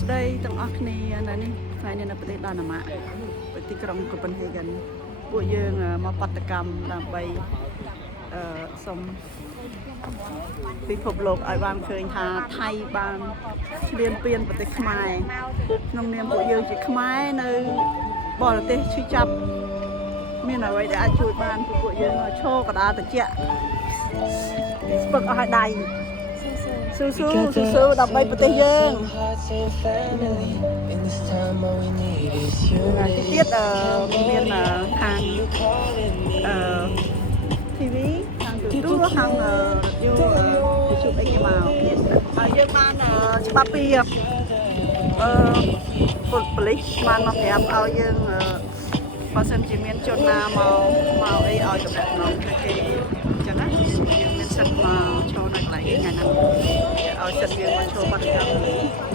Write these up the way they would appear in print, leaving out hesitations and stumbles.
ស្ដីទាំងអស់គ្នានៅនេះថ្ងៃនេះនៅប្រទេសដាណាម៉ាកទីក្រុងកូប៉េនហេហ្គិនពួកយើងមកបដកម្មដើម្បីសូមពិភពលោកឲ្យបានឃើញថាថៃបានឈ្លានពានប្រទេសខ្មែរក្នុងនាមពួកយើងជាខ្មែរនៅបរទេសឈឺចាប់មានអ្វីដែលអាចជួយបានពួកយើងឈរកដាលតិចស្ពឹកអស់ឲ្យដៃស៊ូដើម្បីប្រទេសយើងទៀតមានខាងTV ខាងទូរទស្សន៍ខាងរ៉ាឌីអូYouTube អីគេមកហើយយើងបានច្បាប់ពីប៉ូលីសបានមកប្រាប់ឲ្យយើងបើសិនជាមានជនណាមកអីឲ្យតំណែងគេអញ្ចឹងណាយើងមានសិទ្ធិមកឈរនៅកន្លែងថ្ងៃហ្នឹងឲ្យសិទ្ធិយើងមកឈរបាត់កម្ម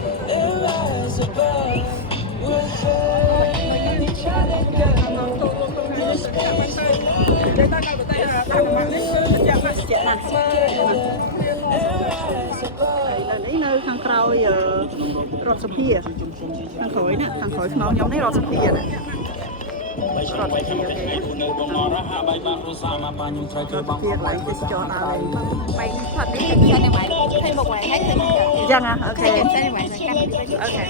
នៅខាងក្រោយរដ្ឋសភាខាងក្រោយណាខាងក្រោយខ្នងខ្ញុំនេះរដ្ឋសភាណារដ្ឋសភាគេឡើងទៅចោលដល់បាយផាត់នេះទៅនេះបាយឲ្យមកវិញហើយឃើញចឹងអូខេអូខេ